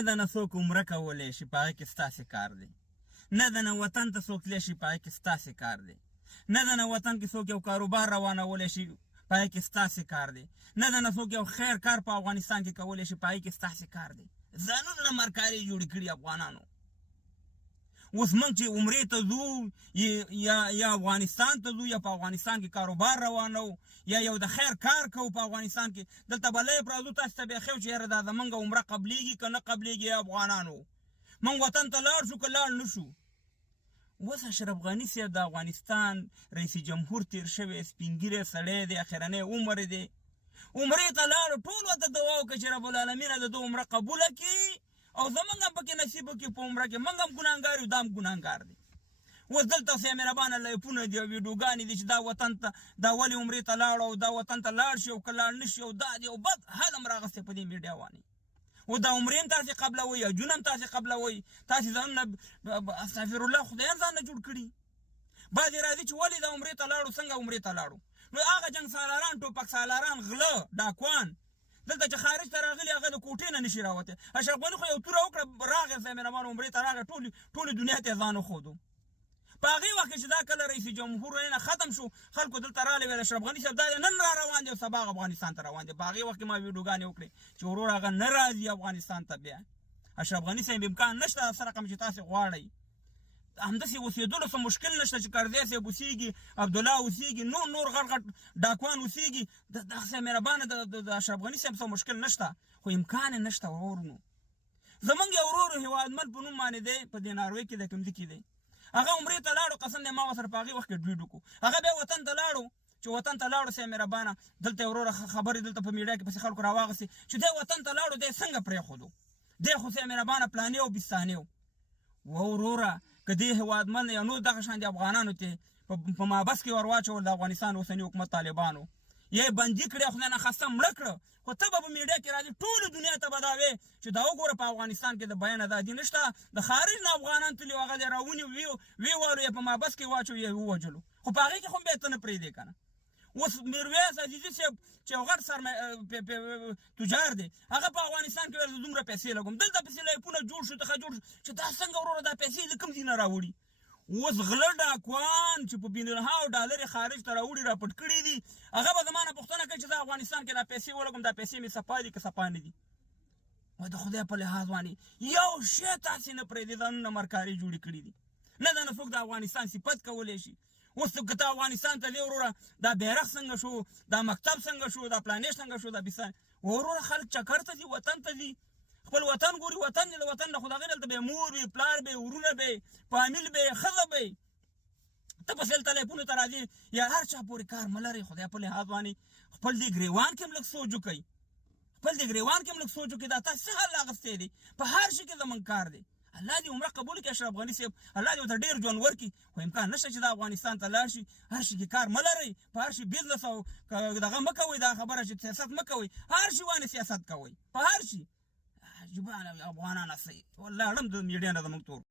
نه د نه څوک عمره کولی شي، په هغې کې ستاسې کار دی. نه د نه وطن ته څوک تللی شي، په هغې کې ستاسې کار دی. نه د نه وطن کې څوک یو کاروبار روانولی شي، په هغې کې ستاسې کار دی. نه د نه څوک یو خیر کار په افغانستان کې کولی شي، په هغې کې ستاسې کار دی. ځانونه مرکاري جوړې کړي افغانانو. اوس موږ چې عمرې ته ځو یا افغانستان ته ځو یا په افغانستان کې کاروبار روانو یا یو د خیر کار کوو په افغانستان کې، دلته به لایف راځو تاسو ته بیا ښیو چې یاره دا زموږ عمره قبلیږي که نه قبلیږي. افغانانو موږ وطن ته لاړ شو که لاړ نه شو. اوس اشرف غني صاحب د افغانستان رئیس جمهور تیر شوی سپین ږیری سړی دی، اخرنی عمر دی، عمرې ته لاړو. ټول ورته دعا وکړه چې رب العالمین د ده عمره قبوله کړي او زمونږ هم پکې نصیب وکړي په عمره کې. موږ هم ګناهګار یو، دا هم ګناهګار دی. اوس دلته اوس مهربانه لایفونه دي او ویډیوګانې دي چې دا وطن ته دا ولې عمرې ته لاړ او دا وطن ته لاړ شي او که لاړ نه شي او دا دی او بد حال هم راغستی په دې میډیا وانې. او دا عمرې هم تاسې قبلوئ، حجونه هم تاسې قبلوئ، تاسې ځانونه استغفر الله خدایان ځانونه جوړ کړي. بعضې راځي چې ولې دا عمرې ته لاړو، څنګه عمرې ته لاړو؟ نو هغه جنګ سالاران، ټوپک سالاران، غله، ډاکوان دلته چې خارج ته راغلي هغه د کوټې نه نشي راوتی. اشرف غني خو یو توره وکړه، راغی مهربان عمرې ته راغی، ټولې دنیا ته یې ځان وښودو. په هغې وخت کې چې دا کله رئیس جمهور ختم شو، خلکو دلته راغلي ویل اشرف غني صاحب دا نن را روان دی او سبا افغانستان ته روان دی. په هغې وخت کې ما ویډیوګانې وکړې چې ورور هغه نه راځي افغانستان ته. بیا اشرف غني صاحب امکان نشته څه رقم چې تاسې غواړئ. همداسې اوسېدلو څه مشکل نشته چې کردی صاحب اوسېږي، عبدالله اوسېږي، نور غټ غټ ډاکوان اوسېږي. دغسې مهربانه د اشرف غني صاحب څه مشکل نشته، خو امکان یې نشته. ورورونو زمونږ یو ورور هېوادمل په نوم باندې دی، په دې ناروې کې د کوم ځای کې دی، هغه عمرې ته لاړو. قسم دی ما ورسره په هغې وخت کې ډوډ وکړو. هغه بیا وطن ته لاړو. چې وطن ته لاړو صاحب مهربانه دلته یې وروره خبرې دلته په میډیا کې پسې خلکو راواغستې چې دی وطن ته لاړو، دی څنګه پرېښودو، دی خو صاحب مهربانه پلانې او بستانې و. وروره که دې هېوادمن یا نور دغه شان د افغانانو ته په مابس کې ور واچول د افغانستان اوسني حکومت طالبانو، یا یې بندي کړې، خدای ناخواسته مړه کړه، خو ته به په میډیا کې راځې ټولو دنیا ته به دا وې چې دا وګوره په افغانستان کې د بیان ازادي نشته، د خارج نه افغانان تللي هغه یې راونیو ویې والو یې په مابس کې واچو یې ووژلو. خو په هغې کې خو بیا ته نه پرېږدې که نه. اوس میرویس عزیزي صاحب چې یو غټ تجار دی، هغه په افغانستان کې ویل زه دومره پیسې لګوم، دلته پسې لایفونه جوړ شو، دغه جوړ شو چې دا څنګه وروره دا پیسې د کوم ځای نه راوړي. اوس غله ډاکوان چې په بینالهاو ډالر یې خارج ته راوړي راپټ کړي دي، هغه به زما نه پوښتنه کوي چې زه افغانستان کې دا پیسې ولګوم، دا پیسې مې صفا دي که صفا نه دي. و د خدای په لحاظ باندې یو شی تاسې نه پرېږدي، ځانونه مرکاري جوړې کړي دي. نه دا نه څوک د افغانستان صفت کولی شي. اوس که ته افغانستان ته ځې وروره دا بیرغ څنګه شو، دا مکتب څنګه شو، دا پلانې څنګه شو، دا بسان وروره خلک چکر ته ځي، وطن ته ځي، خپل وطن ګوري. وطن دی د وطن نه خو د هغې دلته به یې مور وي، پلار به یې، ورونه به یې، فامیل به یې، ښځه به یې. ته پسې هلته لایفونو ته راځې یا هر چا پورې کار مه لرئ. خدای په لحاظ باندې خپل دې ګریوان کې هم لږ سوچ وکئ، خپل دې ګریوان کې هم لږ سوچ وکئ دا تاسې څه حل اخیستی دی. په هر شي کې زموږ کار دی. الله دې عمره قبول کړي اشرف غني صاحب، الله دې ورته ډېر ژوند ورکړي، خو امکان نشته چې دا افغانستان ته لاړ شي. هر شي کې کار مه لرئ، په هر شي بزنس او دغه مه کوئ، دا خبره چې سیاست مه کوئ، هر شي باندې سیاست کوئ، په هر شي. عجیبه افغانان هستئ والله اړم د میډیا نه زموږ تور